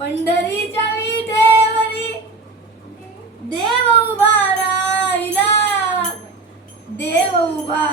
पंढरीच्या विठेवरी देव उभा राहिला देव उभा